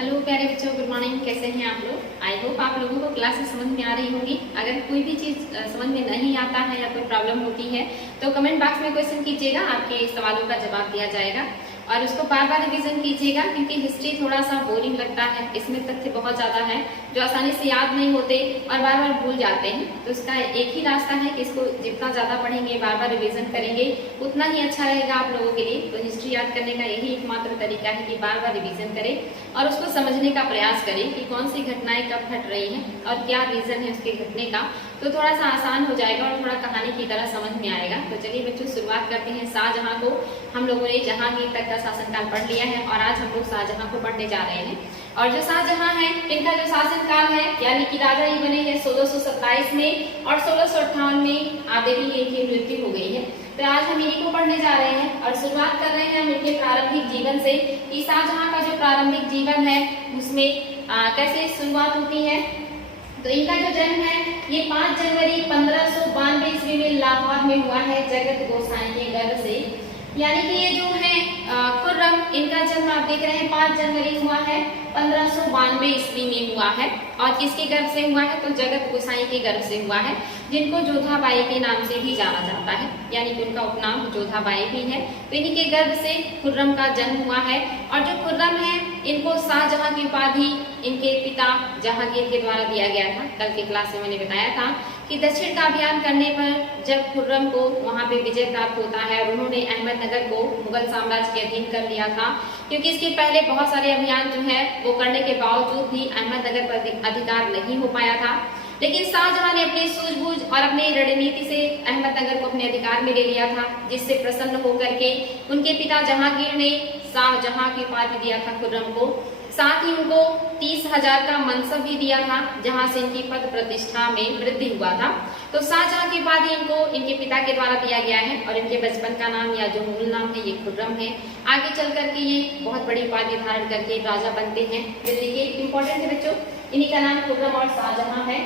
Hello प्यारे बच्चों, good morning. कैसे हैं आप लोग? आई होप आप लोगों को क्लासेस समझ में आ रही होंगी। अगर कोई भी चीज़ समझ में नहीं आता है या कोई प्रॉब्लम होती है तो कमेंट बॉक्स में क्वेश्चन कीजिएगा, आपके सवालों का जवाब दिया जाएगा। और उसको बार बार रिवीजन कीजिएगा क्योंकि हिस्ट्री थोड़ा सा बोरिंग लगता है, इसमें तथ्य बहुत ज़्यादा है जो आसानी से याद नहीं होते और बार बार भूल जाते हैं। तो इसका एक ही रास्ता है कि इसको जितना ज़्यादा पढ़ेंगे, बार बार रिवीजन करेंगे, उतना ही अच्छा रहेगा आप लोगों के लिए। तो हिस्ट्री याद करने का यही एकमात्र तरीका है कि बार बार रिवीजन करें और उसको समझने का प्रयास करें कि कौन सी घटनाएं कब घट रही हैं और क्या रीजन है उसके घटने का। तो थोड़ा सा आसान हो जाएगा और थोड़ा कहानी की तरह समझ में आएगा। तो चलिए बच्चों, शुरुआत करते हैं। शाहजहां को हम लोगों ने जहांगीर तक का शासनकाल पढ़ लिया है और आज हम लोग शाहजहां को पढ़ने जा रहे हैं। और जो शाहजहां है, इनका जो शासनकाल है यानी कि राजा ही बने हैं 1627 में और 1658 में आते ही इनकी मृत्यु हो गई है। तो आज हम इन्हीं को पढ़ने जा रहे हैं और शुरुआत कर रहे हैं हम इनके प्रारंभिक जीवन से कि शाहजहां का जो प्रारंभिक जीवन है उसमें कैसे शुरुआत होती है। तो इनका जो जन्म है ये 5 जनवरी 1592 ईस्वी में लाहौर में हुआ है जगत गोसाई के गर्भ से। यानी कि ये जो है खुर्रम, इनका जन्म आप देख रहे हैं 5 जनवरी हुआ है 1592 ईस्वी में हुआ है। और किसके गर्भ से हुआ है? तो जगत गोसाई के गर्भ से हुआ है, जिनको जोधाबाई के नाम से भी जाना जाता है, यानी कि उनका उपनाम जोधाबाई भी है। तो इन्हीं के गर्भ से खुर्रम का जन्म हुआ है। और जो खुर्रम है इनको शाहजहां की उपाधि इनके पिता जहांगीर के द्वारा दिया गया था। कल के क्लास में मैंने बताया था कि दक्षिण का अभियान करने पर जब खुर्रम को वहां पे विजय प्राप्त होता है और उन्होंने अहमदनगर को मुगल साम्राज्य के अधीन कर लिया था, क्योंकि इसके पहले बहुत सारे अभियान जो है वो करने के बावजूद भी अहमदनगर पर अधिकार नहीं हो पाया था। लेकिन शाहजहां ने अपनी सूझबूझ और अपनी रणनीति से अहमदनगर को अपने अधिकार में ले लिया था, जिससे प्रसन्न होकर के उनके पिता जहांगीर ने शाहजहां की उपाधि दिया था खुर्रम को। साथ ही उनको 30,000 का मनसब भी दिया था, जहां से इनकी पद प्रतिष्ठा में वृद्धि हुआ था। तो शाहजहां की उपाधि इनको इनके पिता के द्वारा दिया गया है और इनके बचपन का नाम या जो मूल नाम है ये खुर्रम है। आगे चल करके ये बहुत बड़ी उपाधि धारण करके राजा बनते हैं। दिल्ली के इंपॉर्टेंट है बच्चों, इन्हीं का नाम खुर्रम और शाहजहां है।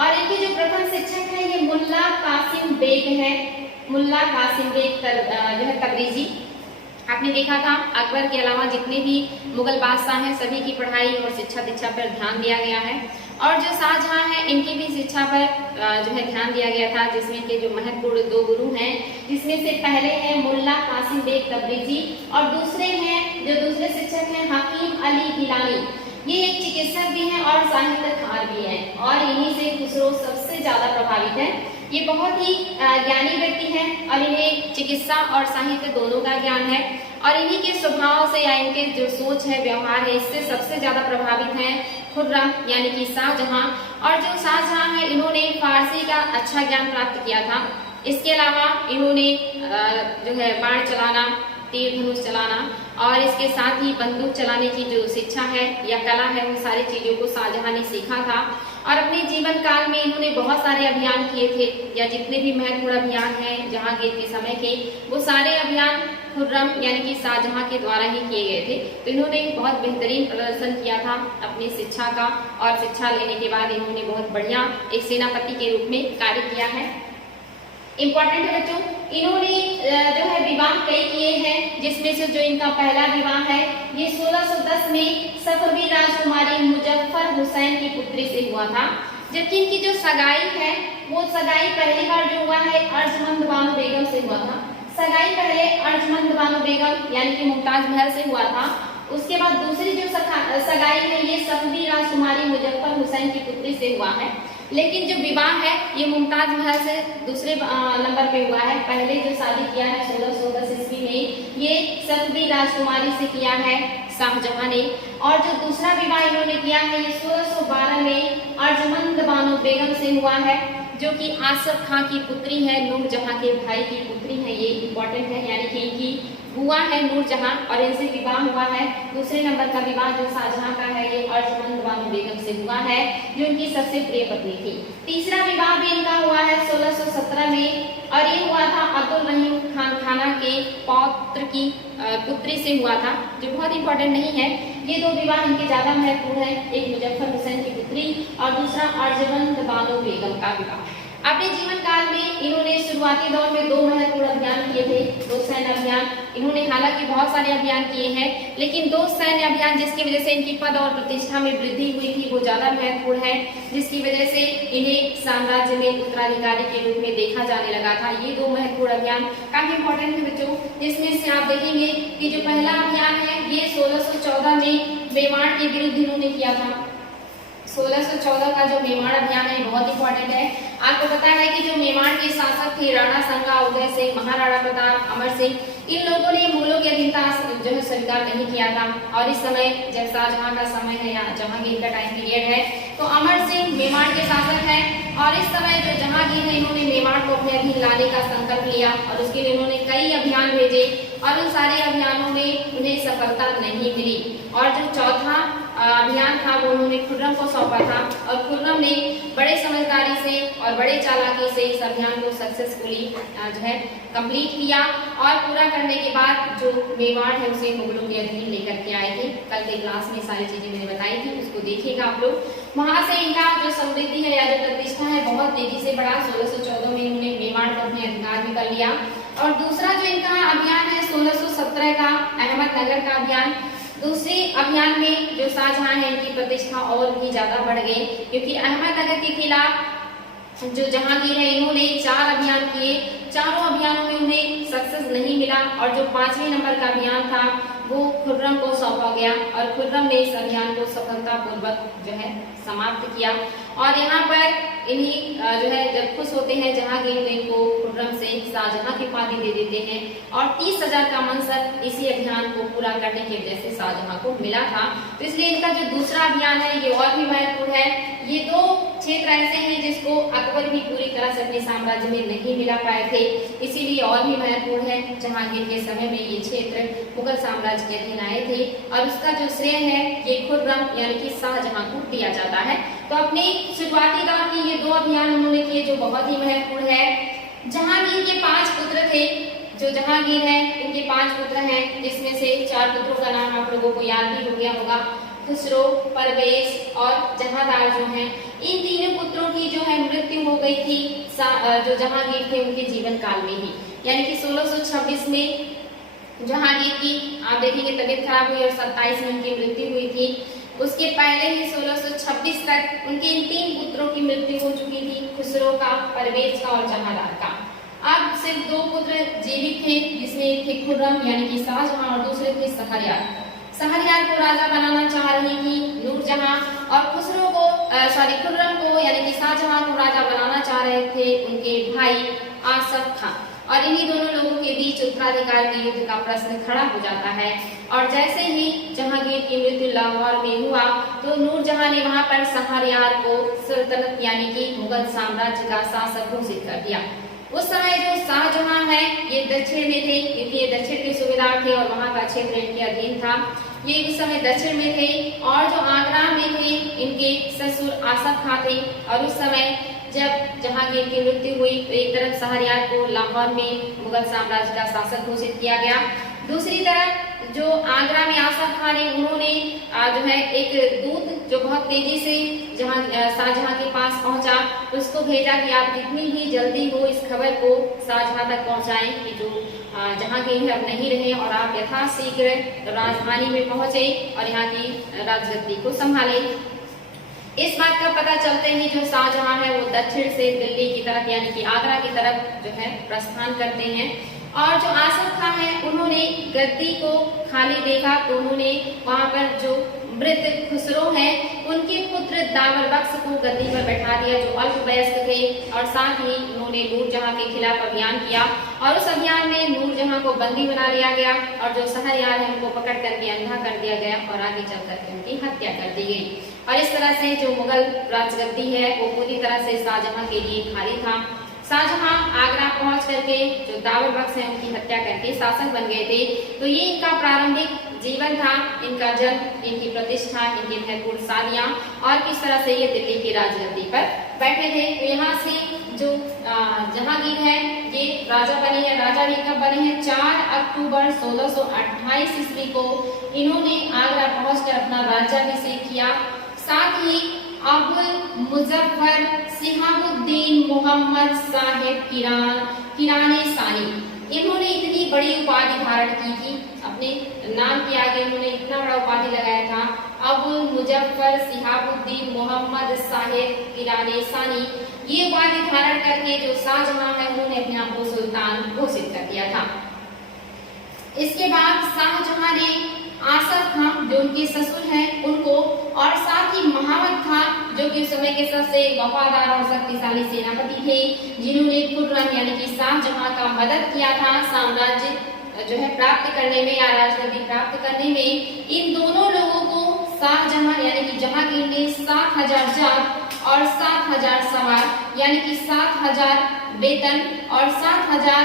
और इनके जो प्रथम शिक्षक है ये मुल्ला कासिम बेग है। मुल्ला कासिम बेग जो है तबरीजी। आपने देखा था अकबर के अलावा जितने भी मुगल बादशाह हैं सभी की पढ़ाई और शिक्षा दीक्षा पर ध्यान दिया गया है। और जो शाहजहां है इनकी भी शिक्षा पर जो है ध्यान दिया गया था, जिसमें के जो महत्वपूर्ण 2 गुरु हैं, जिसमें से पहले हैं मुल्ला कासिम बेग तबरीजी और दूसरे हैं जो दूसरे शिक्षक हैं हकीम अली गिलानी। ये एक चिकित्सक भी हैं और साहित्यकार भी हैं और इन्हीं से खुसरो सबसे ज्यादा प्रभावित है। ये बहुत ही ज्ञानी व्यक्ति हैं और इन्हें चिकित्सा और साहित्य दोनों का ज्ञान है। और इन्हीं के स्वभाव से या इनके जो सोच है, व्यवहार है, इससे सबसे ज्यादा प्रभावित हैं खुर्रम यानी कि शाहजहां। और जो शाहजहां है इन्होंने फारसी का अच्छा ज्ञान प्राप्त किया था। इसके अलावा इन्होंने जो है बाण चलाना, तीर धनुष चलाना और इसके साथ ही बंदूक चलाने की जो शिक्षा है या कला है, वो सारी चीजों को शाहजहां ने सीखा था। और अपने जीवन काल में इन्होंने बहुत सारे अभियान किए थे, या जितने भी महत्वपूर्ण अभियान हैं जहांगीर के समय के, वो सारे अभियान खुर्रम यानी कि शाहजहां के द्वारा ही किए गए थे। तो इन्होंने बहुत बेहतरीन प्रदर्शन किया था अपनी शिक्षा का और शिक्षा लेने के बाद इन्होंने बहुत बढ़िया एक सेनापति के रूप में कार्य किया है। इम्पोर्टेंट है बच्चों, इन्होंने जो है विवाह कई किए हैं, जिसमें से जो इनका पहला विवाह है ये 1610 में सफवी राजकुमारी मुजफ्फर हुसैन की पुत्री से हुआ था। जबकि इनकी जो सगाई है वो सगाई पहली बार जो हुआ है अर्जमंद बानो बेगम से हुआ था। सगाई पहले अर्जमंद बानो बेगम यानी कि मुमताज महल से हुआ था। उसके बाद दूसरी जो सगाई है ये सफवी राजकुमारी मुजफ्फर हुसैन की पुत्री से हुआ है। लेकिन जो विवाह है ये मुमताज महल से दूसरे नंबर पे हुआ है। पहले जो शादी किया है 1610 ईस्वी में ये सफवी राजकुमारी से किया है शाहजहां ने। और जो दूसरा विवाह इन्होंने किया है ये 1612 में अर्जमंद बानो बेगम से हुआ है, जो कि आसफ खां की पुत्री है, नूरजहां के भाई की पुत्री है। ये इंपॉर्टेंट है, यानी कि इनकी बुआ है नूरजहां और इनसे विवाह हुआ है। दूसरे नंबर का विवाह जो शाहजहां का है ये अर्जमंद बानो बेगम से हुआ है, जो इनकी सबसे प्रिय पत्नी थी। तीसरा विवाह भी इनका हुआ है 1617 में और ये हुआ था अब्दुल रहीम खान खाना के पौत्र की पुत्री से हुआ था, जो बहुत इंपॉर्टेंट नहीं है। ये 2 विवाह इनके ज्यादा महत्वपूर्ण है, एक मुजफ्फर हुसैन की पुत्री और दूसरा अर्जमंद बानो बेगम का विवाह। अपने जीवन काल में इन्होंने शुरुआती दौर में 2 महत्वपूर्ण अभियान किए थे, 2 सैन्य अभियान। इन्होंने हालांकि बहुत सारे अभियान किए हैं, लेकिन 2 सैन्य अभियान जिसकी वजह से इनकी पद और प्रतिष्ठा में वृद्धि हुई थी वो ज्यादा महत्वपूर्ण है, जिसकी वजह से इन्हें साम्राज्य में उत्तराधिकारी के रूप में देखा जाने लगा था। ये 2 महत्वपूर्ण अभियान काफी इंपॉर्टेंट है बच्चों, जिसमें से आप देखेंगे कि जो पहला अभियान है ये 1614 में मेवाड़ के विरुद्ध इन्होंने किया था। 1614 का जो मेवाड़ अभियान है बहुत इंपॉर्टेंट है। आपको पता है कि जो मेवाड़ के शासक थे राणा सांगा, उदय सिंह, महाराणा प्रताप, अमर सिंह, इन लोगों ने मुगलों की अधीनता जो है स्वीकार नहीं किया था। और इस समय जब शाहजहां का समय है या जहांगीर का टाइम पीरियड है, तो अमर सिंह मेवाड़ के शासक है और इस समय जो जहांगीर है इन्होंने मेवाड़ को अपने अधीन लाने का संकल्प लिया और उसके लिए इन्होंने कई अभियान भेजे और उन सारे अभियानों में उन्हें सफलता नहीं मिली। और जो चौथा अभियान था वो उन्होंने खुर्रम को सौंपा था और खुर्रम ने बड़े समझदारी से और बड़े चालाकी से इस अभियान को सक्सेसफुली जो है कंप्लीट किया और पूरा करने के बाद जो मेवाड़ है उसे मुगलों के अधीन लेकर के आए थे। कल के क्लास में सारी चीजें मैंने बताई थी, उसको देखिएगा आप लोग। वहां से इनका जो समृद्धि है या जो प्रतिष्ठा है बहुत तेजी से बढ़ा। 1614 में इन्होंने मेवाड़ को अपने अधिकार में कर लिया। और दूसरा जो इनका अभियान है 1617 का अहमदनगर का अभियान। दूसरे अभियान में जो शाहजहां है इनकी प्रतिष्ठा और भी ज्यादा बढ़ गई, क्योंकि अहमदनगर के खिलाफ जो जहांगीर है इन्होंने 4 अभियान किए, चारों अभियानों में उन्हें सक्सेस नहीं मिला और जो 5वें नंबर का अभियान था वो खुर्रम को सौंपा गया और खुर्रम ने इस अभियान को सफलतापूर्वक जो है समाप्त किया। और यहाँ पर इन्हीं जो है जब खुश होते हैं जहांगीर तो इनको खुर्रम से शाहजहां की उपाधि दे देते हैं और 30,000 का मनसब इसी अभियान को पूरा करने की वजह से शाहजहां को मिला था। तो इसलिए इनका जो दूसरा अभियान है ये और भी महत्वपूर्ण है। ये 2 क्षेत्र ऐसे हैं जिसको अकबर भी पूरी तरह से अपने साम्राज्य में नहीं मिला पाए थे, इसीलिए और भी महत्वपूर्ण है। जहांगीर के समय में ये क्षेत्र मुगल साम्राज्य के अधीन आए थे और उसका जो श्रेय है ये खुर्रम यानी कि शाहजहां को दिया जाता है। तो अपने शुरुआती दौर की ये 2 अभियान उन्होंने किए जो बहुत ही महत्वपूर्ण है। जहांगीर के 5 पुत्र थे। जो जहांगीर है इनके 5 पुत्र हैं, जिसमें से 4 पुत्रों का नाम आप लोगों को याद भी हो गया होगा, खुसरो, परवेज और जहांदार जो हैं। इन तीनों पुत्रों की जो है मृत्यु हो गई थी जो जहांगीर थे उनके जीवन काल में ही, यानी कि 1626 में जहांगीर की आप देखेंगे तबीयत खराब हुई और 27 में उनकी मृत्यु हुई थी। उसके पहले ही 1626 तक उनके इन 3 पुत्रों की मृत्यु हो चुकी थी, खुसरो का, परवेज का और जहांदार का। अब सिर्फ 2 पुत्र जीवित थे, जिसमें एक थे खुर्रम यानी कि शाहजहां और दूसरे थे शहरयार। शहरयार को राजा बनाना चाह रही थी नूरजहां और खुसरो को खुर्रम को यानी कि शाहजहां को राजा बनाना चाह रहे थे उनके भाई आसफ खां। और इन्हीं दोनों लोगों के बीच उत्तराधिकार के युद्ध का प्रश्न खड़ा हो जाता है। और जैसे ही जहांगीर की मृत्यु लाहौर में हुआ तो नूरजहां ने वहां पर शहरयार को सल्तनत यानी कि मुगल साम्राज्य का शासक घोषित कर दिया। उस समय जो शाहजहां है ये दक्षिण में थे, क्योंकि ये दक्षिण के सूबेदार थे और वहां का क्षेत्र इनके अधीन था। ये उस समय दक्षिण में थे और जो आगरा में थे इनके ससुर आसफ खां थे। और उस समय जब जहांगीर की मृत्यु हुई तो एक तरफ शहरयार को लाहौर में मुगल साम्राज्य का शासक घोषित किया गया, दूसरी तरफ जो आगरा में आसफ खां ने उन्होंने जो है एक दूत जो बहुत तेजी से शाहजहां के पास पहुंचा, उसको भेजा कि आप जितनी भी जल्दी हो इस खबर को शाहजहां तक पहुंचाएं कि जो जहांगीर अब नहीं रहे और आप यथाशीघ्र राजधानी में पहुंचे और यहाँ की राजगद्दी को संभाले। इस बात का पता चलते ही जो शाहजहां है वो दक्षिण से दिल्ली की तरफ यानी कि आगरा की तरफ जो है प्रस्थान करते हैं। और जो आसफ खां है उन्होंने गद्दी को खाली देखा तो उन्होंने वहां पर जो मृत खुसरो है उनके पुत्र दावर बख्श को गद्दी पर बैठा दिया जो अल्पवयस्क थे। और साथ ही उन्होंने नूरजहां के खिलाफ अभियान किया और उस अभियान में नूरजहां को बंदी बना लिया गया और जो शहरयार है उनको पकड़ करके अंधा कर दिया गया और आगे चल करके उनकी हत्या कर दी गई। और इस तरह से जो मुगल राजगद्दी है वो पूरी तरह से शाहजहां के लिए खाली था। शाहजहां आगरा पहुंच करके जो दावर बख्श है उनकी हत्या करके शासक बन गए थे। तो ये इनका प्रारंभिक जीवन था, इनका जन्म, इनकी प्रतिष्ठा, इनकी महत्वपूर्ण शादियां और किस तरह से ये दिल्ली की राजगद्दी पर बैठे थे। तो यहाँ से जो जहांगीर है ये राजा बने हैं। राजा भी कब बने हैं? 4 अक्टूबर 1628 ईस्वी को इन्होंने आगरा पहुंचकर अपना राज्याभिषेक किया। साथ ही अबुल मुजफ्फर सिहाबुद्दीन मोहम्मद साहिब किराने सानी। इन्होंने इतनी बड़ी उपाधि धारण की थी, अपने नाम के आगे इन्होंने इतना बड़ा उपाधि लगाया था, अबुल मुजफ्फर सिहाबुद्दीन मोहम्मद साहिब किराने सानी। ये उपाधि धारण करके जो शाहजहां है उन्होंने अपने आप को सुल्तान घोषित कर दिया था। इसके बाद शाहजहां ने आसफ खां जो उनके ससुर हैं उनको, और साथ ही महावत खां जो कि उस समय के सबसे वफादार और शक्तिशाली सेनापति थे, जिन्होंने खुर्रम यानी कि शाहजहां का मदद किया था साम्राज्य जो है प्राप्त करने में या राजगद्दी प्राप्त करने में। इन दोनों लोगों को शाहजहां यानी कि जहांगीर ने 7000 जाट और 7000 सवार यानी कि 7000 वेतन और 7000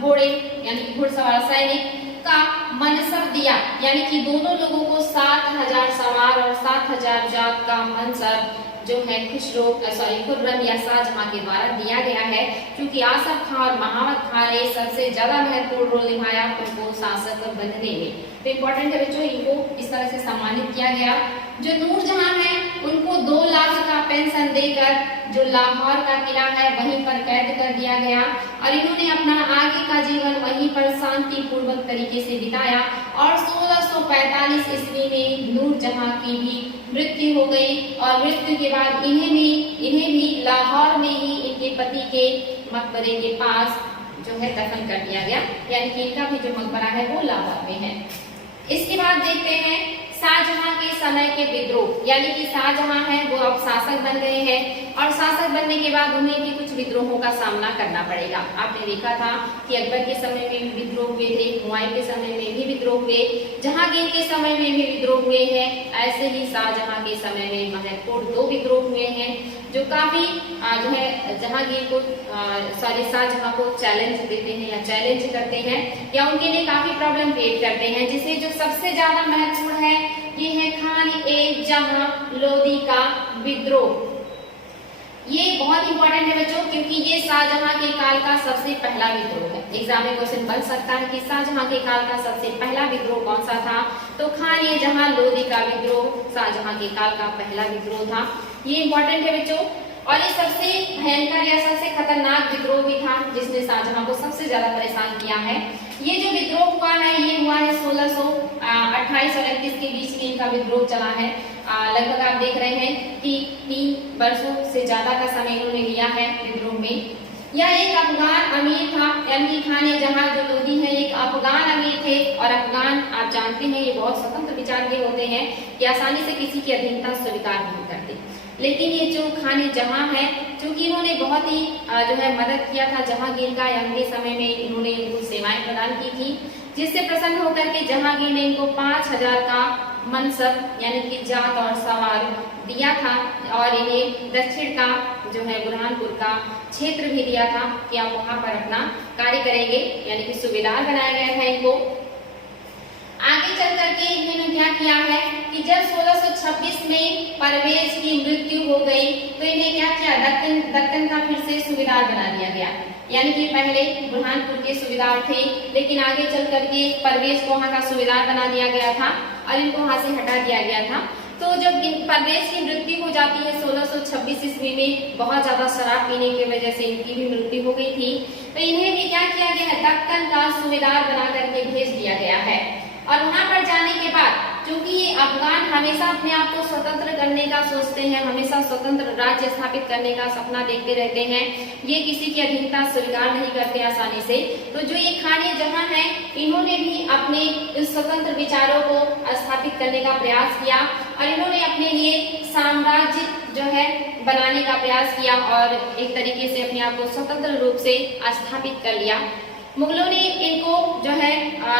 घोड़े यानी कि घुड़सवार सैनिक का मनसब दिया, यानी कि दोनों लोगों को 7000 सवार और 7000 जाट का मनसब जो है खुर्रम या शाहजहां के द्वारा दिया गया है, क्योंकि आसफ खां और महावत खां ने सबसे ज्यादा महत्वपूर्ण रोल निभाया उनको शासक बनने में। तो इम्पोर्टेंट है बच्चों, इनको इस तरह से सम्मानित किया गया। जो नूरजहां है उनको 2 लाख का पेंशन देकर जो लाहौर का किला है वहीं पर कैद कर दिया गया, और इन्होंने अपना आगे का जीवन वहीं पर शांतिपूर्वक तरीके से बिताया। और 1645 ईस्वी में नूरजहां की भी मृत्यु हो गई, और मृत्यु के बाद इन्हें भी लाहौर में ही इनके पति के मकबरे के पास जो है दफन कर दिया गया, यानी कि इनका भी जो मकबरा है वो लाहौर में है। इसके बाद देखते हैं शाहजहां के समय के विद्रोह, यानी कि शाहजहां हैं वो अब शासक बन गए हैं, और शासक बनने के बाद उन्हें भी कुछ विद्रोहों का सामना करना पड़ेगा। आपने देखा था कि अकबर के समय में भी विद्रोह हुए थे, हुमायूं के समय में भी विद्रोह हुए, जहांगीर के समय में भी विद्रोह हुए हैं, ऐसे ही शाहजहां के समय में महत्वपूर्ण 2 विद्रोह हुए हैं जो काफी जो है जहांगीर को शाहजहां को चैलेंज देते हैं या चैलेंज करते हैं या उनके लिए काफी प्रॉब्लम क्रिएट करते हैं। जिससे जो सबसे ज्यादा महत्वपूर्ण है ये है खान-ए-जहां लोदी का विद्रोह। ये बहुत इंपॉर्टेंट है बच्चों, क्योंकि ये शाहजहां के काल का सबसे पहला विद्रोह है। एग्जाम में क्वेश्चन बन सकता है कि शाहजहां के काल का सबसे पहला विद्रोह कौन सा था, तो खान-ए-जहां लोदी का विद्रोह शाहजहां के काल का पहला विद्रोह था। ये इंपॉर्टेंट है बच्चों, और ये सबसे भयंकर या सबसे खतरनाक विद्रोह भी था जिसने शाहजहां को सबसे ज्यादा परेशान किया है। ये जो विद्रोह हुआ है ये हुआ है 1628 और 31 के बीच में इनका विद्रोह चला है। लगभग आप देख रहे हैं कि 3 वर्षों से ज्यादा का समय इन्होंने लिया है विद्रोह में। यह एक अफगान अमीर था, यानी कि खान-ए-जहां जो लोदी है एक अफगान अमीर थे, और अफगान आप जानते हैं ये बहुत स्वतंत्र विचार के होते हैं कि आसानी से किसी की अधीनता स्वीकार नहीं करते। लेकिन ये जो खान-ए-जहां है, चूंकि इन्होंने बहुत ही जो है मदद किया था जहांगीर का, यंग के समय में इन्होंने इनको सेवाएं प्रदान की थी, जिससे प्रसन्न होकर के जहांगीर ने इनको 5000 का मनसब यानी कि जात और सवार दिया था, और इन्हें दक्षिण का जो है बुरहानपुर का क्षेत्र भी दिया था कि आप वहां पर अपना कार्य करेंगे, यानी कि सूबेदार बनाया गया था इनको। आगे चल करके इन्होंने क्या किया है कि जब 1626 में परवेज की मृत्यु हो गई तो इन्हें क्या किया, दक्कन का फिर से सूबेदार बना दिया गया। यानी कि पहले बुरहानपुर के सूबेदार थे, लेकिन आगे चल करके परवेज को वहां का सूबेदार बना दिया गया था और इनको वहां से हटा दिया गया था। तो जब परवेज की मृत्यु हो जाती है 1626 ईस्वी में, बहुत ज्यादा शराब पीने की वजह से इनकी भी मृत्यु हो गई थी, तो इन्हें भी क्या किया गया है, दक्कन का सूबेदार बना करके भेज दिया गया है। और वहां पर जाने के बाद, क्योंकि ये अफगान हमेशा अपने आप को स्वतंत्र करने का सोचते हैं, हमेशा स्वतंत्र राज्य स्थापित करने का सपना देखते रहते हैं, ये किसी की अधीनता स्वीकार नहीं करते आसानी से। तो जो ये खान-ए-जहां है, इन्होंने भी अपने इस स्वतंत्र विचारों को स्थापित करने का प्रयास किया और इन्होंने अपने लिए साम्राज्य जो है बनाने का प्रयास किया और एक तरीके से अपने आप को स्वतंत्र रूप से स्थापित कर लिया। मुगलों ने इनको जो है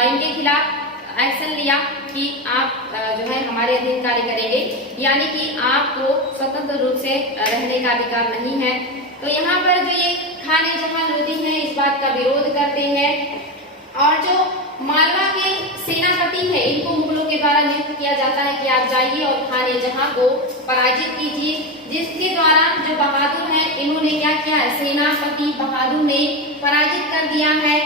इनके खिलाफ एक्शन लिया कि आप जो है हमारे अधीन कार्य करेंगे, यानी कि आपको स्वतंत्र रूप से रहने का अधिकार नहीं है। तो यहाँ पर जो ये खान-ए-जहां लोदी हैं इस बात का विरोध करते हैं, और जो मालवा के सेनापति है इनको मुगलों के द्वारा नियुक्त किया जाता है कि आप जाइए और खान-ए-जहां को पराजित कीजिए, जिसके द्वारा जो बहादुर है इन्होंने क्या किया, सेनापति बहादुर ने पराजित कर दिया है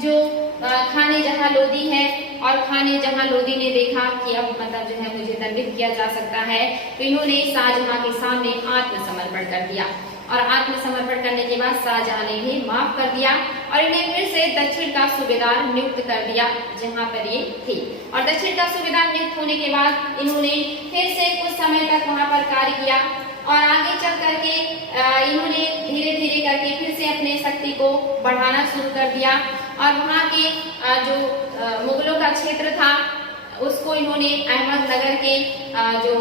जो खान-ए-जहां लोदी है। और खाने जहां लोदी ने देखा कि अब मतलब जो है मुझे दंडित किया जा सकता है, तो इन्होंने शाहजहां के सामने आत्मसमर्पण कर दिया। और आत्मसमर्पण करने के बाद शाहजहां ने भी माफ कर दिया और इन्हें फिर से दक्षिण का सूबेदार नियुक्त कर दिया जहां पर ये थी। और दक्षिण का सूबेदार नियुक्त होने के बाद इन्होंने फिर से कुछ समय तक वहां पर कार्य किया और आगे चल करके इन्होंने धीरे धीरे करके फिर से अपने शक्ति को बढ़ाना शुरू कर दिया और वहां के जो मुगलों का क्षेत्र था उसको इन्होंने अहमदनगर के जो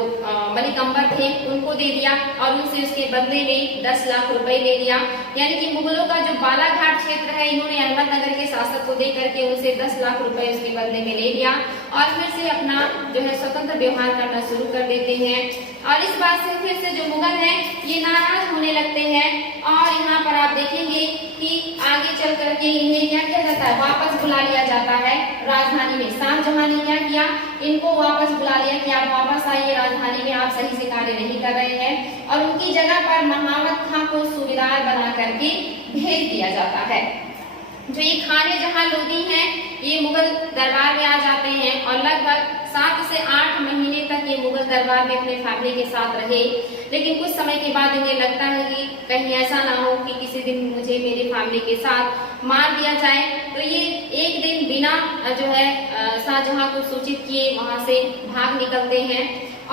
मलिक अंबर थे उनको दे दिया और उनसे उसके बदले में 10 लाख रुपए ले लिया। यानी कि मुगलों का जो बालाघाट क्षेत्र है इन्होंने अहमदनगर के शासक को दे करके उनसे 10 लाख रुपए उसके बदले में ले लिया और फिर से अपना जो है स्वतंत्र व्यवहार करना शुरू कर देते हैं। और इस बात से फिर से जो मुगल हैं ये नाराज होने लगते हैं और यहाँ पर आप देखेंगे कि आगे चल करके इन्हें क्या किया जाता है, वापस बुला लिया जाता है राजधानी में। शाहजहां ने क्या किया, इनको वापस बुला लिया कि आप वापस आइए राजधानी में, आप सही से कार्य नहीं कर रहे हैं और उनकी जगह पर महावत खां को सूबेदार बना करके भेज दिया जाता है। जो ये खाने जहां लोदी हैं ये मुगल दरबार में आ जाते हैं और लगभग 7 से 8 महीने तक ये मुगल दरबार में अपने फैमिली के साथ रहे। लेकिन कुछ समय के बाद इन्हें लगता है कि कहीं ऐसा ना हो कि किसी दिन मुझे मेरी फैमिली के साथ मार दिया जाए, तो ये एक दिन बिना जो है शाहजहां को सूचित किए वहां से भाग निकलते हैं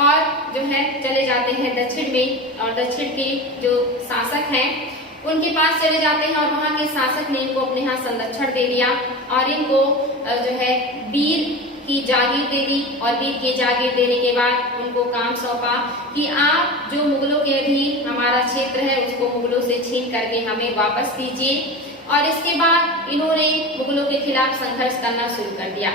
और जो है चले जाते हैं दक्षिण में। और दक्षिण के जो शासक हैं उनके पास चले जाते हैं और वहां के शासक ने इनको अपने यहाँ संरक्षण दे दिया और इनको जो है वीर की जागीर दे दी। और वीर की जागीर देने के बाद उनको काम सौंपा कि आप जो मुगलों के अधीन हमारा क्षेत्र है उसको मुगलों से छीन करके हमें वापस दीजिए। और इसके बाद इन्होंने मुगलों के खिलाफ संघर्ष करना शुरू कर दिया।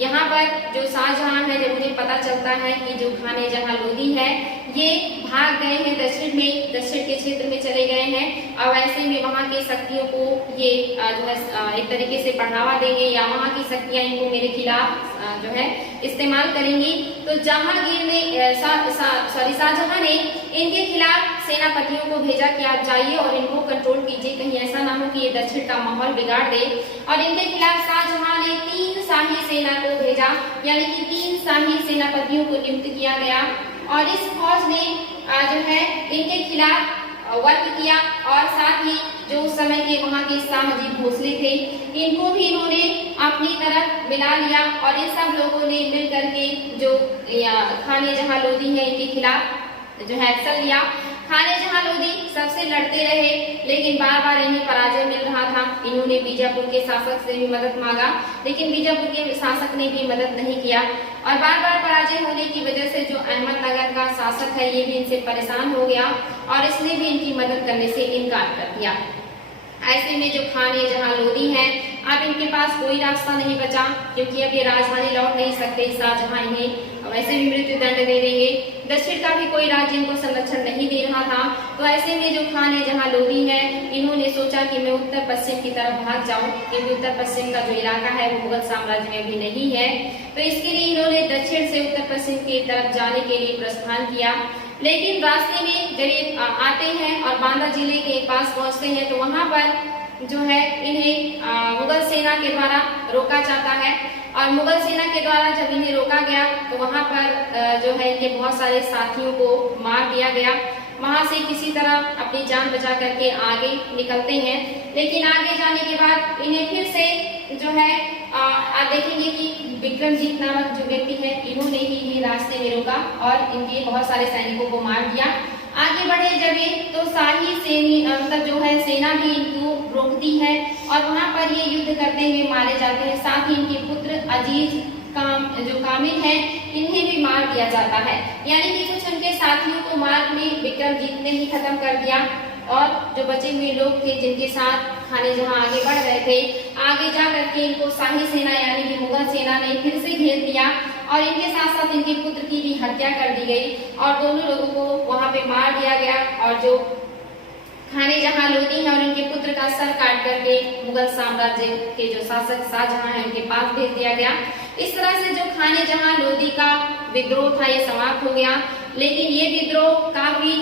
यहाँ पर जो शाहजहां है, जब उन्हें पता चलता है कि जो खाने जहां लोदी है ये भाग गए हैं दक्षिण में, दक्षिण के क्षेत्र में चले गए हैं और ऐसे में वहां की शक्तियों को ये जो है एक तरीके से बढ़ावा देंगे या वहां की शक्तियां इनको मेरे खिलाफ जो है इस्तेमाल करेंगी, तो जहांगीर ने शाहजहां ने इनके खिलाफ सेनापतियों को भेजा कि आप जाइए और इनको कंट्रोल कीजिए, कहीं ऐसा ना हो कि ये दक्षिण का माहौल बिगाड़ दे। और इनके खिलाफ शाहजहां ने 3 शाही सेना को भेजा, यानी कि 3 शाही सेनापतियों को नियुक्त किया गया और इस फौज ने जो है इनके खिलाफ वर्क किया। और साथ ही जो उस समय के वहां के शाह अजीत भोसले थे इनको भी इन्होंने अपनी तरफ मिला लिया और इन सब लोगों ने मिल करके जो खाने जहां लोदी है इनके खिलाफ जो है एक्शन लिया। खाने जहां लोदी सबसे लड़ते रहे लेकिन बार बार इन्हें पराजय मिल रहा था। इन्होंने बीजापुर के शासक से भी मदद मांगा लेकिन बीजापुर के शासक ने भी मदद नहीं किया और बार बार पराजय होने की वजह से जो अहमदनगर का शासक है ये भी इनसे परेशान हो गया और इसने भी इनकी मदद करने से इनकार कर दिया। ऐसे में जो खाने जहां लोदी हैं अब इनके पास कोई रास्ता नहीं बचा क्योंकि अब ये राजधानी लौट नहीं सकते। शाहजहां इन्हें वैसे भी मृत्यु दंड दे देंगे, दक्षिण का भी कोई राज्य इनको संरक्षण नहीं दे रहा था। तो ऐसे में जो खाने जहां लोदी है इन्होंने सोचा कि मैं उत्तर पश्चिम की तरफ भाग जाऊं क्योंकि उत्तर पश्चिम का जो इलाका है वो मुगल साम्राज्य में भी नहीं है। तो इसके लिए इन्होंने दक्षिण से उत्तर पश्चिम की तरफ जाने के लिए प्रस्थान किया। लेकिन रास्ते में जब ये आते हैं और बांदा जिले के पास पहुंचते हैं तो वहां पर जो है इन्हें मुगल सेना के द्वारा रोका जाता है और मुगल सेना के द्वारा जब इन्हें रोका गया तो वहां पर जो है इनके बहुत सारे साथियों को मार दिया गया। वहां से किसी तरह अपनी जान बचा करके आगे निकलते हैं लेकिन आगे जाने के बाद इन्हें फिर से जो है आप देखेंगे कि विक्रमजीत नामक जो व्यक्ति है इन्होंने ही इन्हें रास्ते में रोका और इनके बहुत सारे सैनिकों को मार दिया। आगे बढ़े जब ये तो शाही मतलब जो है सेना भी इनको रोकती है और वहां पर ये युद्ध करते हुए मारे जाते हैं। साथ ही इनके पुत्र अजीज जो कामिल है इन्हें भी मार दिया जाता है। यानी कि कुछ उनके साथियों को मार्ग में विक्रमजीत ने ही खत्म कर दिया और जो बचे हुए लोग थे जिनके साथ खाने जहां आगे बढ़ रहे थे आगे जा करके इनको शाही सेना यानी कि मुगल सेना ने फिर से घेर लिया और इनके साथ साथ इनके पुत्र की भी हत्या कर दी गई और दोनों लोगों को वहां पे मार दिया गया और जो खाने जहां लोदी है और इनके पुत्र का सर काट करके मुगल साम्राज्य के जो शासक शाहजहां है उनके पास भेज दिया गया। इस तरह से जो खाने जहां लोदी का विद्रोह था ये समाप्त हो गया। लेकिन ये विद्रोह काफी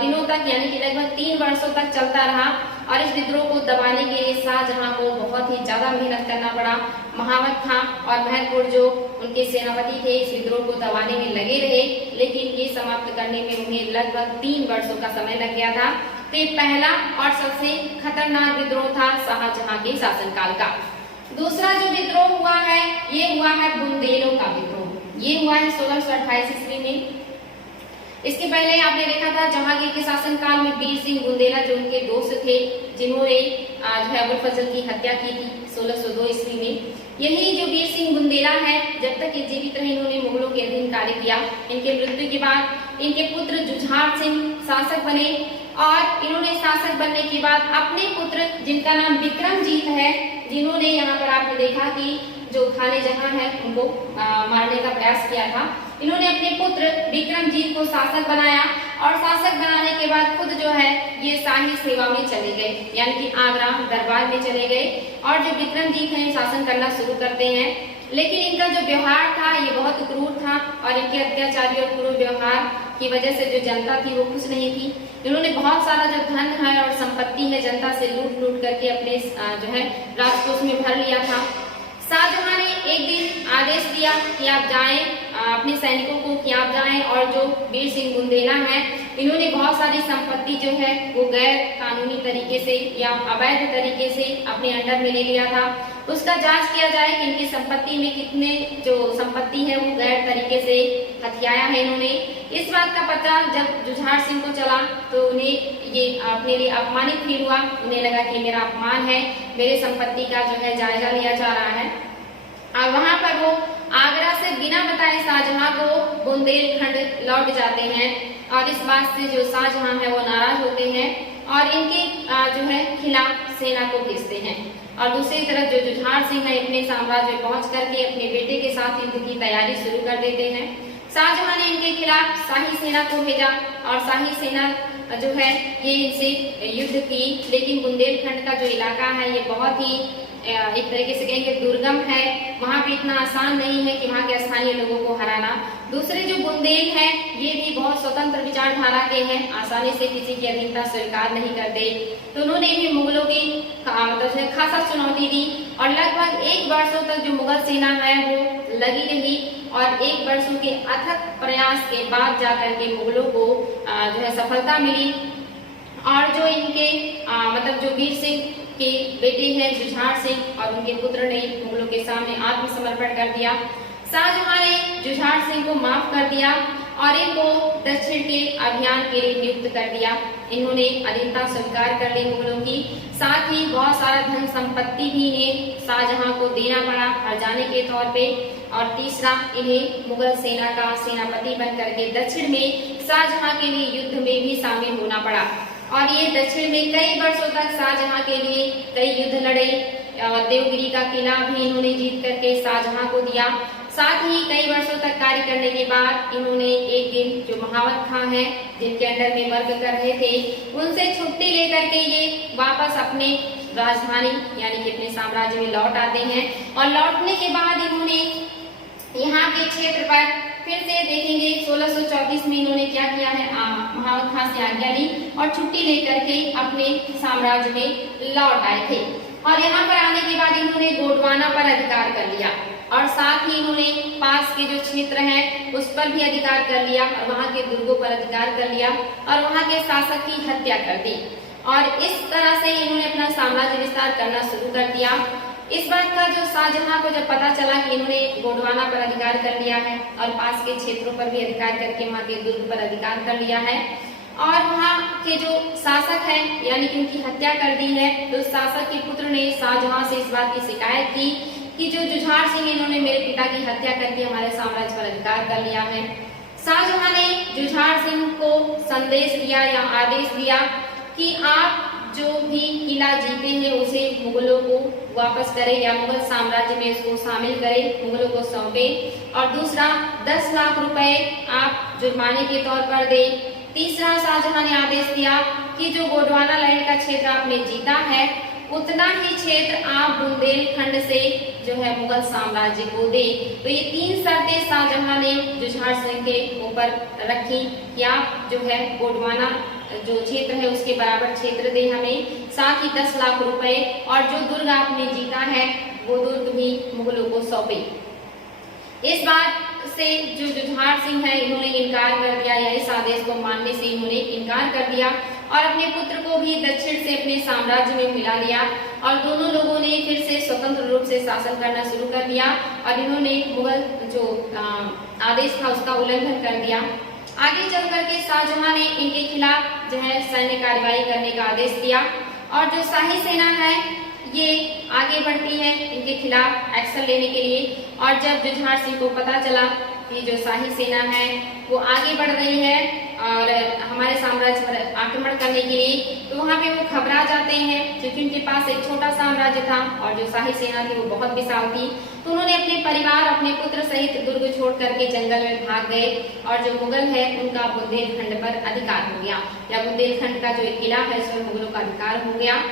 दिनों तक यानी कि लगभग 3 वर्षों तक चलता रहा और इस विद्रोह को दबाने के लिए शाहजहां को बहुत ही ज्यादा मेहनत करना पड़ा। महावत खां और महलपुर जो उनके सेनापति थे इस विद्रोह को दबाने में लगे रहे, लेकिन ये समाप्त करने में उन्हें लगभग 3 वर्षों का समय लग गया था। तो ये पहला और सबसे खतरनाक विद्रोह था शाहजहां के शासनकाल का। दूसरा जो विद्रोह हुआ है ये हुआ है बुंदेलों का विद्रोह। ये हुआ है 1628 ईस्वी में। इसके पहले आपने देखा था जहांगीर के शासनकाल में वीर सिंह बुंदेला जो उनके दोस्त थे, जिन्होंने जो है अबुल फजल की हत्या की थी 1602 ईस्वी में। यही जो वीर सिंह बुंदेला है, जब तक ये जीवित रहे इन्होंने मुगलों के अधीन कार्य किया। इनके मृत्यु के बाद इनके पुत्र जुझार सिंह शासक बने और इन्होंने शासक बनने के बाद अपने पुत्र जिनका नाम विक्रमजीत है, जिन्होंने यहाँ पर आपने देखा कि जो खाने जहां है उनको मारने का प्रयास किया था, इन्होंने अपने पुत्र विक्रमजीत को शासक बनाया और शासक बनाने के बाद खुद जो है ये शाही सेवा में चले गए, यानी कि आगरा दरबार में चले गए और जो विक्रमजीत हैं शासन करना शुरू करते हैं। लेकिन इनका जो व्यवहार था ये बहुत क्रूर था और इनके अत्याचारी और क्रूर व्यवहार की वजह से जो जनता थी वो खुश नहीं थी। इन्होंने बहुत सारा जो धन है और संपत्ति है जनता से लूट करके अपने जो है राजकोष में भर लिया था। शाहजहां ने एक दिन आदेश दिया कि आप जाएं अपने सैनिकों को कि आप जाएं और जो वीर सिंह बुंदेला हैं इन्होंने बहुत सारी संपत्ति जो है वो गैर कानूनी तरीके से या अवैध तरीके से अपने अंडर में ले लिया था, उसका जांच किया जाए कि इनकी संपत्ति में कितने जो संपत्ति है वो गैर तरीके से हथियाया है इन्होंने। इस बात का पता जब जुझार सिंह को चला तो उन्हें ये अपने लिए अपमानित फील हुआ। उन्हें लगा कि मेरा अपमान है, मेरे संपत्ति का जो है जायजा लिया जा रहा है। और वहां पर वो आगरा से बिना बताए शाहजहां को बुंदेलखंड लौट जाते हैं और इस बात से जो शाहजहां है वो नाराज होते हैं और इनके जो है खिलाफ सेना को भेजते हैं। और दूसरी तरफ जो जुझार सिंह है अपने साम्राज्य में पहुंच करके अपने बेटे के साथ युद्ध की तैयारी शुरू कर देते हैं। शाहजहां ने इनके खिलाफ शाही सेना को भेजा और शाही सेना जो है ये इनसे युद्ध की, लेकिन बुंदेलखंड का जो इलाका है ये बहुत ही एक तरीके से कहेंगे दुर्गम है, वहां पे इतना आसान नहीं है कि वहां के स्थानीय लोगों को हराना। दूसरे जो बुंदेल है ये भी बहुत स्वतंत्र विचारधारा के हैं, आसानी से किसी की अधीनता स्वीकार नहीं करते, तो उन्होंने भी मुगलों की मतलब खासा चुनौती दी और लगभग 1 वर्षों तक जो मुगल सेना है वो लगी रही और 1 वर्षों के अथक प्रयास के बाद जाकर के मुगलों को जो है सफलता मिली। और जो इनके मतलब जो वीर सिंह के बेटे हैं जुझार सिंह और उनके पुत्र ने मुगलों के सामने आत्मसमर्पण कर दिया। शाहजहां ने जुझार सिंह को माफ कर दिया और इनको दक्षिण के अभियान के लिए नियुक्त कर दिया। इन्होंने अधीनता स्वीकार कर ली मुगलों की, साथ ही बहुत सारा धन संपत्ति भी इन्हें शाहजहां को देना पड़ा हर्जाने के तौर पे। और तीसरा, इन्हें मुगल सेना का सेनापति बन करके दक्षिण में शाहजहां के लिए युद्ध में भी शामिल होना पड़ा और ये दक्षिण में कई वर्षों तक शाहजहां के लिए कई युद्ध लड़े। देवगिरी का किला भी इन्होंने जीत करके शाहजहां को दिया। साथ ही कई वर्षों तक कार्य करने के बाद इन्होंने एक दिन जो महावत खां हैं जिनके अंडर में वर्क कर रहे थे उनसे छुट्टी लेकर के ये वापस अपने राजधानी यानी कि अपने साम्राज्य में लौट आते हैं। और लौटने के बाद इन्होंने यहाँ के क्षेत्र पर फिर से देखेंगे 1634 में इन्होंने क्या किया है, महावत खां से आज्ञा ली और छुट्टी लेकर के अपने साम्राज्य में लौट आए थे। और यहाँ पर आने के बाद इन्होंने गोंडवाना पर अधिकार कर लिया और साथ ही इन्होंने पास के जो क्षेत्र हैं उस पर भी अधिकार कर लिया और वहाँ के दुर्गों पर अधिकार कर लिया और वहाँ के शासक की हत्या कर दी। और इस तरह से इन्होंने अपना साम्राज्य विस्तार करना शुरू कर दिया। इस बात का जो शाहजहां को जब पता चला कि इन्होंने गोंडवाना पर अधिकार कर लिया है और पास के क्षेत्रों पर भी अधिकार करके वहाँ के दुर्ग पर अधिकार कर लिया है और वहाँ के जो शासक हैं यानी कि उनकी हत्या कर दी है, तो शासक के पुत्र ने शाहजहां से इस बात की शिकायत की कि जो जुझार सिंह इन्होंने मेरे पिता की हत्या करके हमारे साम्राज्य पर अधिकार कर लिया है। शाहजहां ने जुझार सिंह को संदेश दिया या आदेश दिया कि आप जो भी किला जीते हैं उसे मुगलों को वापस करें या मुगल साम्राज्य में इसको शामिल करें, मुगलों को सौंपे। और दूसरा 10 लाख रुपए आप जुर्माने के तौर पर दें। तीसरा, शाहजहां ने आदेश दिया कि जो गोंडवाना लहर का क्षेत्र आपने जीता है उतना ही क्षेत्र आप बुंदेलखंड से जो है मुगल साम्राज्य को दे। तो ये 3 शर्तें शाहजहां ने जुझार सिंह के ऊपर रखी कि आप जो है गोंडवाना जो क्षेत्र है उसके बराबर क्षेत्र दे हमें, साथ ही 10 लाख रुपए और जो दुर्ग आपने जीता है वो दुर्ग भी मुगलों को सौंपे। इस बात से जो जुझार सिंह है इन्होंने इनकार कर दिया, या इस आदेश को मानने से इन्होंने इनकार कर दिया और अपने पुत्र को भी दक्षिण से अपने साम्राज्य में मिला लिया और दोनों लोगों ने फिर से स्वतंत्र रूप से शासन करना शुरू कर दिया और इन्होंने मुगल जो आदेश था उसका उल्लंघन कर दिया। आगे चल करके शाहजहां ने इनके खिलाफ जो है सैन्य कार्रवाई करने का आदेश दिया और जो शाही सेना है ये आगे बढ़ती है इनके खिलाफ एक्शन लेने के लिए। और जब जुझार सिंह को पता चला कि जो शाही सेना है वो आगे बढ़ रही है और हमारे साम्राज्य पर आक्रमण करने के लिए, तो वहाँ पे वो घबरा जाते हैं क्योंकि उनके पास एक छोटा साम्राज्य था और जो शाही सेना थी वो बहुत विशाल थी। तो उन्होंने अपने परिवार, अपने पुत्र सहित दुर्ग छोड़ करके जंगल में भाग गए और जो मुगल है उनका बुंदेलखंड पर अधिकार हो गया, या बुंदेलखंड का जो एक किला है उस पर मुगलों का अधिकार हो गया।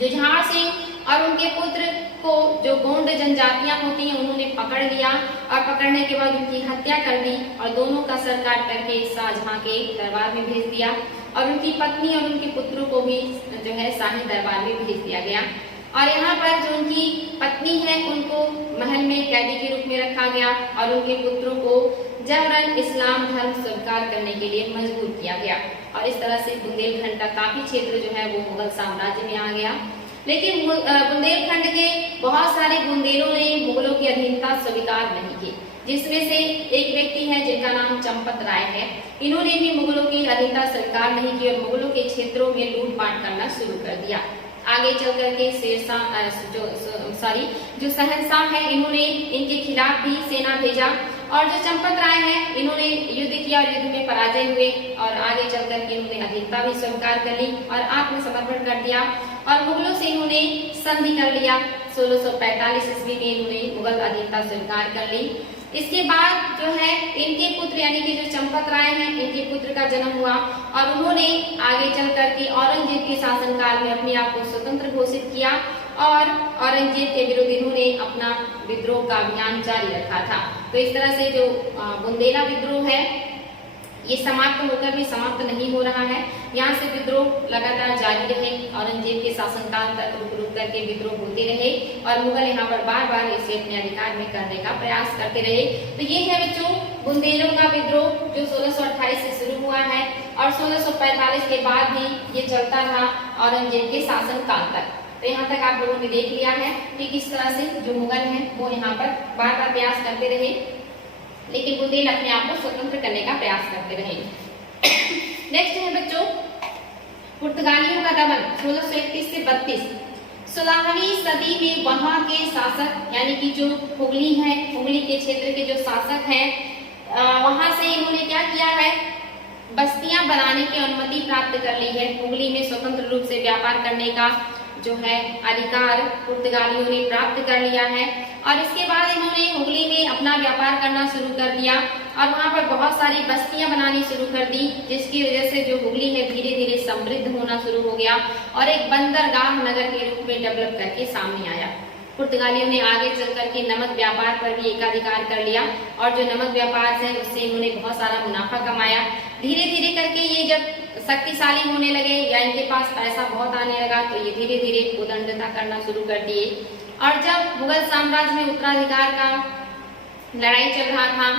जुझार सिंह और उनके पुत्र को जो गोंड जनजातियां होती हैं उन्होंने पकड़ लिया और पकड़ने के बाद उनकी हत्या कर दी और दोनों का सर काट करके शाहजहां के दरबार में भेज दिया और उनकी पत्नी और उनके पुत्रों को भी जो है शाही दरबार में भेज दिया गया। और यहाँ पर जो उनकी पत्नी है उनको महल में कैदी के रूप में रखा गया और उनके पुत्रों को जबरन इस्लाम धर्म स्वीकार करने के लिए मजबूर किया गया और इस तरह से बुंदेलखंड का काफी क्षेत्र जो है वो मुगल साम्राज्य में आ गया। लेकिन बुंदेलखंड के बहुत सारे बुंदेलों ने मुगलों की अधीनता स्वीकार नहीं की, जिसमें से एक व्यक्ति है जिनका नाम चंपत राय है। इन्होंने भी मुगलों की अधीनता स्वीकार नहीं की और मुगलों के क्षेत्रों में लूटपाट करना शुरू कर दिया। आगे चल करके शेरशाह जो शहंशाह है इन्होंने इनके खिलाफ भी सेना भेजा और जो चंपत राय है इन्होंने युद्ध किया और युद्ध में पराजय हुए और आगे चल करके इन्होंने अधीनता भी स्वीकार कर ली और आत्मसमर्पण कर दिया और मुगलों से इन्होंने संधि कर लिया। 1645 ईस्वी में इन्होंने मुगल अधीनता स्वीकार कर ली। इसके बाद जो है इनके पुत्र यानी कि जो चंपत राय हैं इनके पुत्र का जन्म हुआ और उन्होंने आगे चल करके औरंगजेब के शासनकाल में अपने आप को स्वतंत्र घोषित किया और औरंगजेब के विरुद्ध इन्होंने अपना विद्रोह का अभियान जारी रखा था। तो इस तरह से जो बुंदेला विद्रोह है ये समाप्त होकर भी समाप्त नहीं हो रहा है, यहाँ से विद्रोह लगातार जारी रहे, औरंगजेब के शासनकाल तक रुक रुक करके विद्रोह होते रहे और मुगल यहाँ पर बार बार इसे अपने अधिकार में करने का प्रयास करते रहे। तो ये है बच्चों बुंदेलों का विद्रोह जो 1628 से शुरू हुआ है और 1645 के बाद भी ये चलता रहा औरंगजेब के शासनकाल तक। तो यहाँ तक आप लोगों ने देख लिया है कि किस तरह से जो मुगल हैं वो यहाँ पर बार बार प्रयास करते रहे, लेकिन बुंदेल अपने आप को स्वतंत्र करने का प्रयास करते रहे। नेक्स्ट है बच्चों पुर्तगालियों का दमन 1631 से 32। 16वीं सदी में वहां के शासक यानी कि जो हुगली है, हुगली के क्षेत्र के जो शासक हैं वहां से इन्होंने क्या किया है, बस्तियां बनाने की अनुमति प्राप्त कर ली है। हुगली में स्वतंत्र रूप से व्यापार करने का जो है अधिकार पुर्तगालियों ने प्राप्त कर लिया है और इसके बाद इन्होंने हुगली में अपना व्यापार करना शुरू कर दिया और वहां पर बहुत सारी बस्तियां बनानी शुरू कर दी, जिसकी वजह से जो हुगली है धीरे धीरे समृद्ध होना शुरू हो गया और एक बंदरगाह नगर के रूप में डेवलप करके सामने आया। पुर्तगालियों ने आगे चल करके नमक व्यापार पर भी एकाधिकार कर लिया और जो नमक व्यापार है उससे इन्होंने बहुत सारा मुनाफा कमाया। धीरे धीरे करके ये जब शक्तिशाली होने लगे या इनके पास पैसा बहुत आने लगा तो ये धीरे धीरे उदंडता करना शुरू कर दिए। और जब मुगल साम्राज्य में उत्तराधिकार का लड़ाई चल रहा था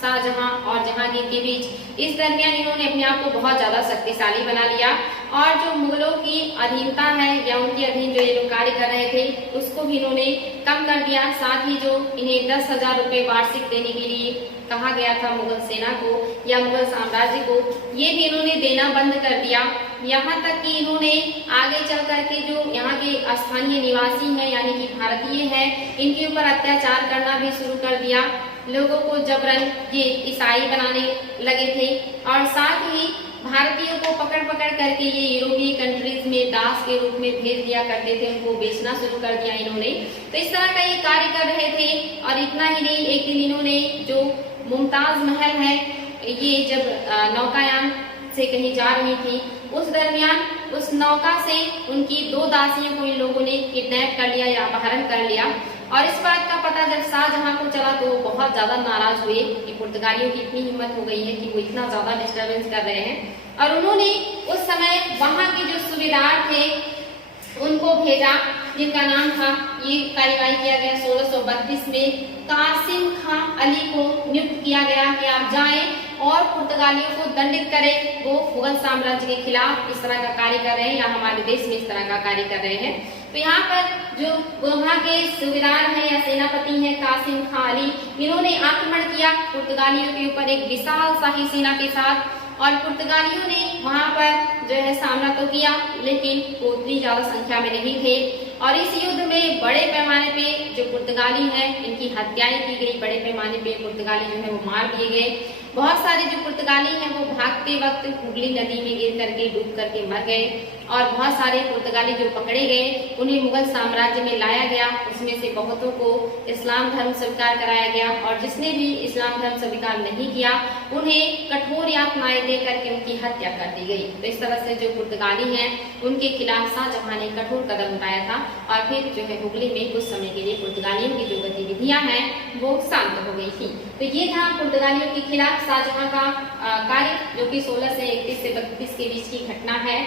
शाहजहां और जहांगीर के बीच, इस दरमियान इन्होंने अपने आप को बहुत ज्यादा शक्तिशाली बना लिया और जो मुगलों की अधीनता है या उनके अधीन जो ये लोग कार्य कर रहे थे उसको भी इन्होंने कम कर दिया। साथ ही जो इन्हें 10,000 रुपए वार्षिक देने के लिए कहा गया था मुगल सेना को या मुगल साम्राज्य को, ये भी इन्होंने देना बंद कर दिया। यहाँ तक कि इन्होंने आगे चल करके जो यहाँ के स्थानीय निवासी हैं यानी कि भारतीय हैं इनके ऊपर अत्याचार करना भी शुरू कर दिया। लोगों को जबरन ये ईसाई बनाने लगे थे और साथ ही भारतीयों को पकड़ पकड़ करके ये यूरोपीय कंट्रीज में दास के रूप में भेज दिया करते थे, उनको बेचना शुरू कर दिया इन्होंने। तो इस तरह का ये कार्य कर रहे थे और इतना ही नहीं, एक दिन इन्होंने जो मुमताज महल है ये जब नौकायान से कहीं जा रही थी उस दरमियान उस नौका से उनकी 2 दासियों को इन लोगों ने किडनैप कर लिया या अपहरण कर लिया और इस बात का पता जब शाहजहां को चला तो वो बहुत ज्यादा नाराज हुए कि पुर्तगालियों की इतनी हिम्मत हो गई है कि वो इतना ज्यादा डिस्टर्बेंस कर रहे हैं और उन्होंने उस समय वहां के जो सूबेदार थे उनको भेजा, जिनका नाम था, ये कार्यवाही किया गया 1632 में कासिम खां अली को नियुक्त किया गया कि आप जाएं और पुर्तगालियों को दंडित करें। वो मुगल साम्राज्य के खिलाफ इस तरह का कार्य कर रहे हैं या हमारे देश में इस तरह का कार्य कर रहे हैं। तो यहाँ पर जो वहाँ के सूबेदार हैं या सेनापति हैं कासिम खां अली, इन्होंने आक्रमण किया पुर्तगालियों के ऊपर एक विशाल शाही सेना के साथ, और पुर्तगालियों ने वहां पर जो है सामना तो किया, लेकिन वो उतनी ज्यादा संख्या में नहीं थे। और इस युद्ध में बड़े पैमाने पे जो पुर्तगाली हैं इनकी हत्याएं की गई, बड़े पैमाने पे पुर्तगाली जो है वो मार दिए गए। बहुत सारे जो पुर्तगाली हैं वो भागते वक्त हुगली नदी में गिर करके डूब करके मर गए, और बहुत सारे पुर्तगाली जो पकड़े गए उन्हें मुगल साम्राज्य में लाया गया। उसमें से बहुतों को इस्लाम धर्म स्वीकार कराया गया, और जिसने भी इस्लाम धर्म स्वीकार नहीं किया उन्हें कठोर यातनाएं दे करके उनकी हत्या कर दी गई। तो इस तरह से जो पुर्तगाली हैं उनके खिलाफ शाहजहां ने कठोर कदम उठाया था, और फिर जो है हुगली में कुछ समय के लिए पुर्तगालियों की जो गतिविधियां हैं वो शांत हो गई थी। तो ये था पुर्तगालियों के खिलाफ शाहजहां का कार्य, जो कि 16 से 31 से 32 के बीच की घटना है।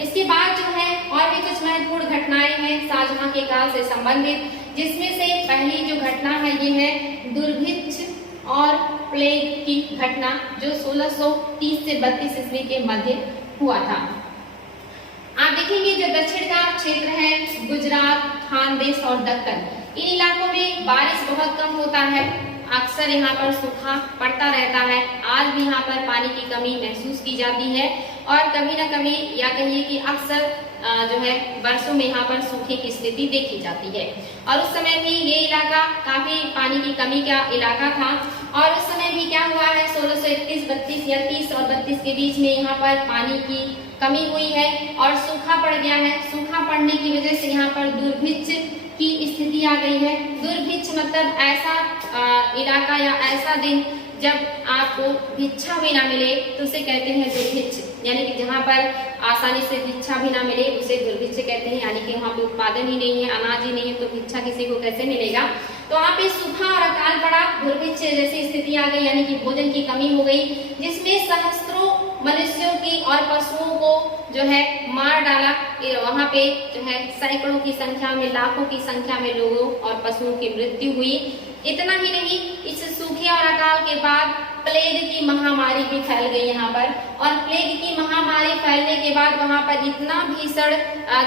इसके बाद जो है और भी कुछ महत्वपूर्ण घटनाएं हैं शाहजहां के काल से संबंधित, जिसमें से पहली जो घटना है ये है दुर्भिक्ष और प्लेग की घटना, जो 1630 से 32 ईस्वी के मध्य हुआ था। आप देखेंगे जो दक्षिण का क्षेत्र है, गुजरात, खानदेश और दक्कन, इन इलाकों में बारिश बहुत कम होता है, अक्सर यहाँ पर सूखा पड़ता रहता है। आज भी यहाँ पर पानी की कमी महसूस की जाती है, और कभी न कभी या कहिए कि अक्सर जो है वर्षों में यहाँ पर सूखे की स्थिति देखी जाती है। और उस समय भी ये इलाका काफी पानी की कमी का इलाका था, और उस समय भी क्या हुआ है 1631, 32 या 30 और 32 के बीच में यहाँ पर पानी की कमी हुई है और सूखा पड़ गया है। सूखा पड़ने की वजह से यहाँ पर दुर्भिक्ष की स्थिति आ गई है। दुर्भिक्ष मतलब ऐसा इलाका या ऐसा दिन जब आपको भिक्षा भी ना मिले तो उसे कहते हैं दुर्भिक्ष, यानी कि जहाँ पर आसानी से भिक्षा भी ना मिले उसे दुर्भिक्ष कहते हैं, यानी कि वहाँ पे उत्पादन ही नहीं है, अनाज ही नहीं है, तो भिक्षा किसी को कैसे मिलेगा। तो वहाँ पे सूखा और अकाल पड़ा, दुर्भिक्ष जैसी स्थिति आ गई, यानी कि भोजन की कमी हो गई, जिसमें सहस्त्रों मनुष्यों की और पशुओं को जो है मार डाला। वहाँ पे जो है सैकड़ों की संख्या में, लाखों की संख्या में लोगों और पशुओं की मृत्यु हुई। इतना ही नहीं, इस सूखे और अकाल के बाद प्लेग की महामारी भी फैल गई यहाँ पर, और प्लेग की महामारी फैलने के बाद वहाँ पर इतना भीषण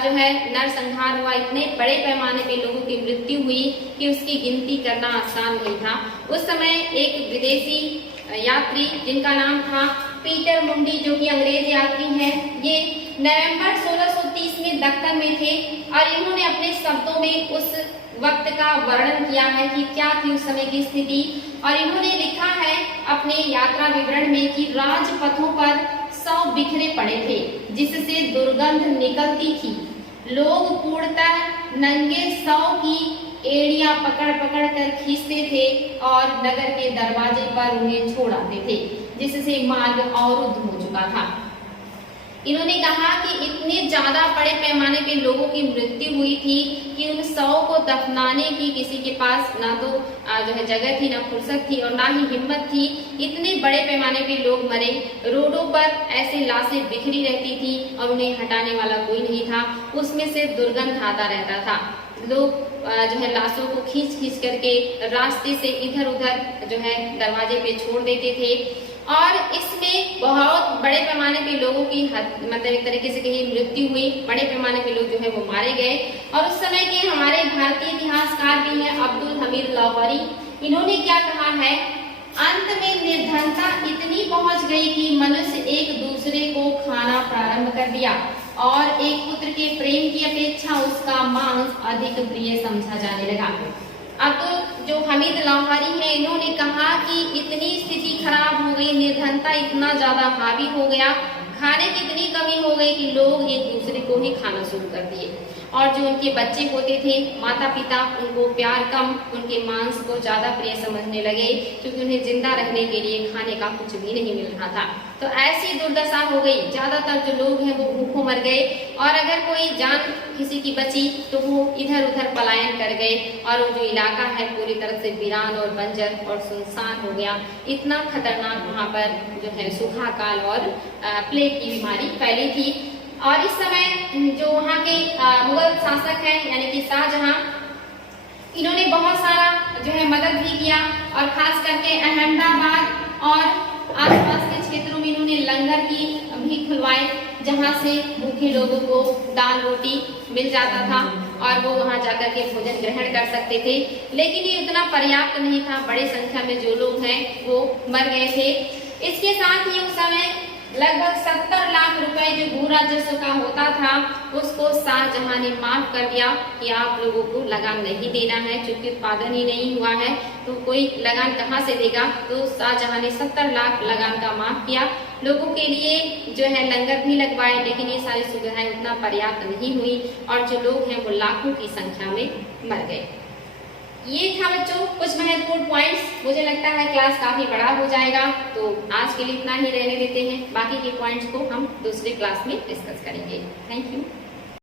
जो है नरसंहार हुआ, इतने बड़े पैमाने पे लोगों की मृत्यु हुई कि उसकी गिनती करना आसान नहीं था। उस समय एक विदेशी यात्री जिनका नाम था पीटर मुंडी, जो कि अंग्रेज यात्री हैं, ये नवंबर 1630 में दक्कन में थे, और इन्होंने अपने शब्दों में उस वक्त का वर्णन किया है कि क्या थी उस समय की स्थिति। और इन्होंने लिखा है अपने यात्रा विवरण में कि राजपथों पर शव बिखरे पड़े थे, जिससे दुर्गंध निकलती थी। लोग पूर्णतः नंगे शव की एड़ियां पकड़ पकड़ कर खींचते थे और नगर के दरवाजे पर उन्हें छोड़ आते थे, जिससे मार्ग अवरुद्ध हो चुका था। इन्होंने कहा कि इतने ज्यादा बड़े पैमाने पे लोगों की मृत्यु हुई थी कि उन शव को दफनाने की किसी के पास ना तो जो है जगह थी, ना फुर्सत थी और ना ही हिम्मत थी। इतने बड़े पैमाने पे लोग मरे, रोडों पर ऐसे लाशें बिखरी रहती थी और उन्हें हटाने वाला कोई नहीं था, उसमें से दुर्गंध आता रहता था। लोग जो है लाशों को खींच खींच करके रास्ते से इधर उधर जो है दरवाजे पे छोड़ देते थे, और इसमें बहुत बड़े पैमाने पे लोगों की मतलब एक तरीके से कहीं मृत्यु हुई, बड़े पैमाने पे लोग जो है वो मारे गए। और उस समय के हमारे भारतीय इतिहासकार भी हैं अब्दुल हमीद लाहौरी, इन्होंने क्या कहा है, अंत में निर्धनता इतनी पहुंच गई कि मनुष्य एक दूसरे को खाना प्रारंभ कर दिया और एक पुत्र के प्रेम की अपेक्षा उसका मांस अधिक प्रिय समझा जाने लगा। अब्दुल जो हमीद लाहौरी है, इन्होंने कहा कि इतनी स्थिति खराब हो गई, निर्धनता इतना ज्यादा हावी हो गया, खाने की इतनी कमी हो गई कि लोग एक दूसरे को ही खाना शुरू कर दिए, और जो उनके बच्चे होते थे, माता पिता, उनको प्यार कम, उनके मांस को ज्यादा प्रिय समझने लगे, क्योंकि उन्हें जिंदा रहने के लिए खाने का कुछ भी नहीं मिल रहा था। तो ऐसी दुर्दशा हो गई, ज्यादातर जो लोग हैं वो भूखों मर गए, और अगर कोई जान किसी की बची तो वो इधर उधर पलायन कर गए, और वो जो इलाका है पूरी तरह से वीरान और बंजर और सुनसान हो गया। इतना खतरनाक वहाँ पर जो है सूखा काल और प्लेग की बीमारी फैली थी। और इस समय जो वहाँ के मुगल शासक हैं यानी कि शाहजहां, इन्होंने बहुत सारा जो है मदद भी किया और खास करके अहमदाबाद और आसपास के क्षेत्रों में इन्होंने लंगर की भी खुलवाए, जहां से भूखे लोगों को दाल रोटी मिल जाता था और वो वहां जाकर के भोजन ग्रहण कर सकते थे। लेकिन ये उतना पर्याप्त नहीं था, बड़े संख्या में जो लोग हैं वो मर गए थे। इसके साथ ही उस समय लगभग 70 लाख रुपए जो भू राजस्व का होता था उसको शाहजहां ने माफ कर दिया कि आप लोगों को लगान नहीं देना है, चूंकि उत्पादन ही नहीं हुआ है तो कोई लगान कहाँ से देगा। तो शाहजहां ने 70 लाख लगान का माफ किया। लोगों के लिए जो है लंगर भी लगवाए, लेकिन ये सारी सुविधाएं उतना पर्याप्त नहीं हुई और जो लोग हैं वो लाखों की संख्या में मर गए। ये था बच्चों कुछ महत्वपूर्ण पॉइंट्स। मुझे लगता है क्लास काफी बड़ा हो जाएगा, तो आज के लिए इतना ही रहने देते हैं। बाकी के पॉइंट्स को हम दूसरे क्लास में डिस्कस करेंगे। Thank you.